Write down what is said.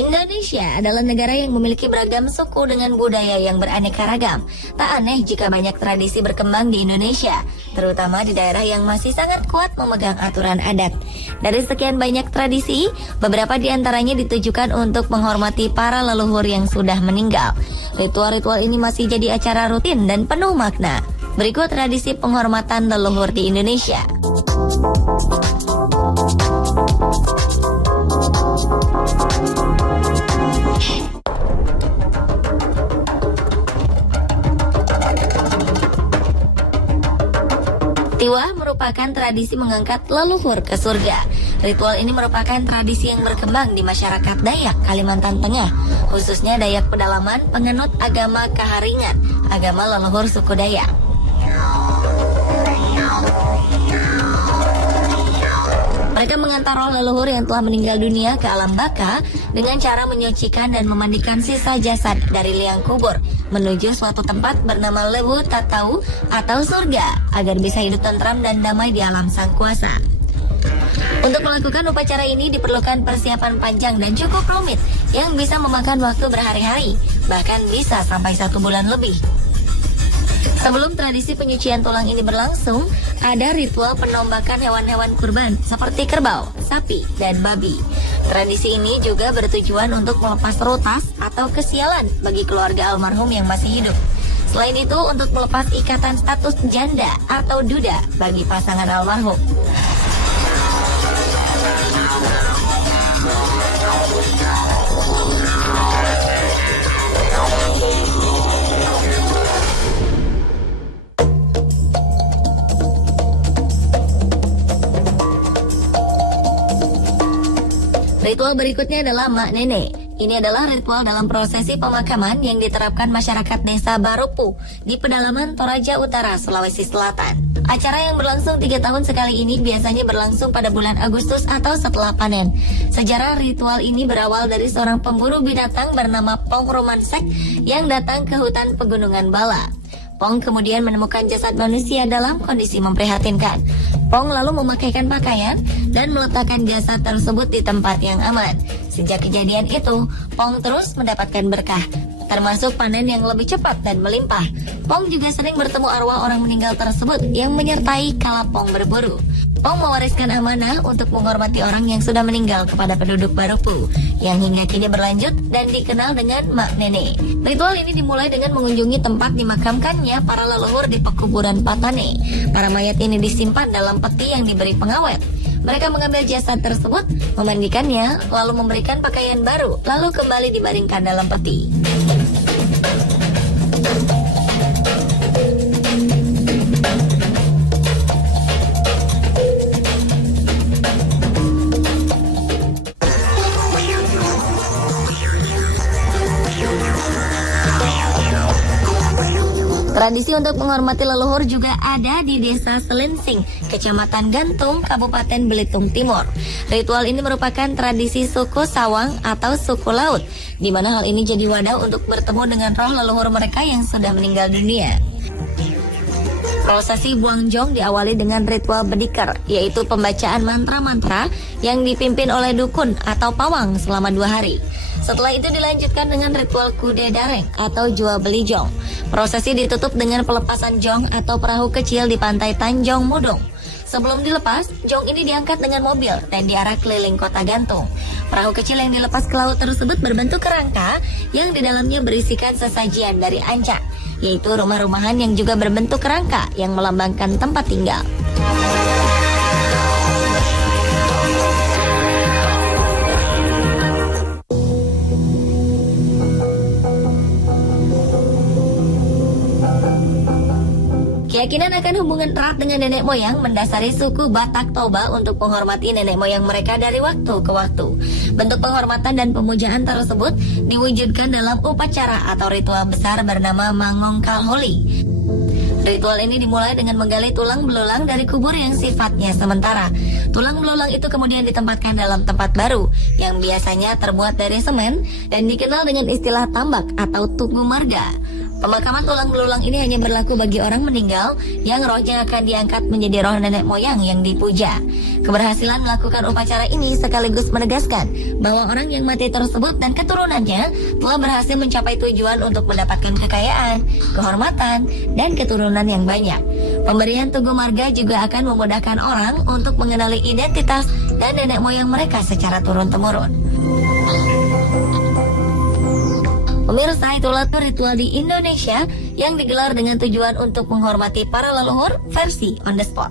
Indonesia adalah negara yang memiliki beragam suku dengan budaya yang beraneka ragam. Tak aneh jika banyak tradisi berkembang di Indonesia, terutama di daerah yang masih sangat kuat memegang aturan adat. Dari sekian banyak tradisi, beberapa di antaranya ditujukan untuk menghormati para leluhur yang sudah meninggal. Ritual-ritual ini masih jadi acara rutin dan penuh makna. Berikut tradisi penghormatan leluhur di Indonesia. Tiwah merupakan tradisi mengangkat leluhur ke surga. Ritual ini merupakan tradisi yang berkembang di masyarakat Dayak, Kalimantan Tengah, khususnya Dayak Pedalaman, penganut agama Kaharingan, agama leluhur suku Dayak. Mereka mengantar roh leluhur yang telah meninggal dunia ke alam baka dengan cara menyucikan dan memandikan sisa jasad dari liang kubur menuju suatu tempat bernama Lewu Tatau atau surga agar bisa hidup tentram dan damai di alam sang kuasa. Untuk melakukan upacara ini diperlukan persiapan panjang dan cukup rumit yang bisa memakan waktu berhari-hari, bahkan bisa sampai 1 bulan lebih. Sebelum tradisi penyucian tulang ini berlangsung, ada ritual penombakan hewan-hewan kurban seperti kerbau, sapi, dan babi. Tradisi ini juga bertujuan untuk melepas rotas atau kesialan bagi keluarga almarhum yang masih hidup. Selain itu, untuk melepas ikatan status janda atau duda bagi pasangan almarhum. Ritual berikutnya adalah Mak Nenek. Ini adalah ritual dalam prosesi pemakaman yang diterapkan masyarakat desa Barupu di pedalaman Toraja Utara, Sulawesi Selatan. Acara yang berlangsung 3 tahun sekali ini biasanya berlangsung pada bulan Agustus atau setelah panen. Sejarah ritual ini berawal dari seorang pemburu binatang bernama Pong Romansek yang datang ke hutan pegunungan Bala. Pong kemudian menemukan jasad manusia dalam kondisi memprihatinkan. Pong lalu memakaikan pakaian dan meletakkan jasad tersebut di tempat yang aman. Sejak kejadian itu, Pong terus mendapatkan berkah, termasuk panen yang lebih cepat dan melimpah. Pong juga sering bertemu arwah orang meninggal tersebut yang menyertai kala Pong berburu. Pong mewariskan amanah untuk menghormati orang yang sudah meninggal kepada penduduk Barupu, yang hingga kini berlanjut dan dikenal dengan Mak Nenek. Ritual ini dimulai dengan mengunjungi tempat dimakamkannya para leluhur di pekuburan Patane. Para mayat ini disimpan dalam peti yang diberi pengawet. Mereka mengambil jasad tersebut, memandikannya, lalu memberikan pakaian baru, lalu kembali dibaringkan dalam peti. Tradisi untuk menghormati leluhur juga ada di Desa Selinsing, Kecamatan Gantung, Kabupaten Belitung Timur. Ritual ini merupakan tradisi suku Sawang atau suku laut, di mana hal ini jadi wadah untuk bertemu dengan roh leluhur mereka yang sudah meninggal dunia. Prosesi Buang Jong diawali dengan ritual bediker, yaitu pembacaan mantra-mantra yang dipimpin oleh dukun atau pawang selama 2 hari. Setelah itu dilanjutkan dengan ritual kude dareng atau jual beli jong. Prosesi ditutup dengan pelepasan jong atau perahu kecil di pantai Tanjong Mudong. Sebelum dilepas, jong ini diangkat dengan mobil dan diarak keliling kota Gantung. Perahu kecil yang dilepas ke laut tersebut berbentuk kerangka yang di dalamnya berisikan sesajian dari Ancak, yaitu rumah-rumahan yang juga berbentuk kerangka yang melambangkan tempat tinggal. Keyakinan akan hubungan erat dengan nenek moyang mendasari suku Batak Toba untuk menghormati nenek moyang mereka dari waktu ke waktu. Bentuk penghormatan dan pemujaan tersebut diwujudkan dalam upacara atau ritual besar bernama Mangong Kalholi. Ritual ini dimulai dengan menggali tulang belulang dari kubur yang sifatnya sementara. Tulang belulang itu kemudian ditempatkan dalam tempat baru yang biasanya terbuat dari semen dan dikenal dengan istilah tambak atau tugu marga. Pemakaman tulang belulang ini hanya berlaku bagi orang meninggal yang rohnya akan diangkat menjadi roh nenek moyang yang dipuja. Keberhasilan melakukan upacara ini sekaligus menegaskan bahwa orang yang mati tersebut dan keturunannya telah berhasil mencapai tujuan untuk mendapatkan kekayaan, kehormatan, dan keturunan yang banyak. Pemberian tugu marga juga akan memudahkan orang untuk mengenali identitas dan nenek moyang mereka secara turun-temurun. Pemirsa, itulah ritual di Indonesia yang digelar dengan tujuan untuk menghormati para leluhur versi on the spot.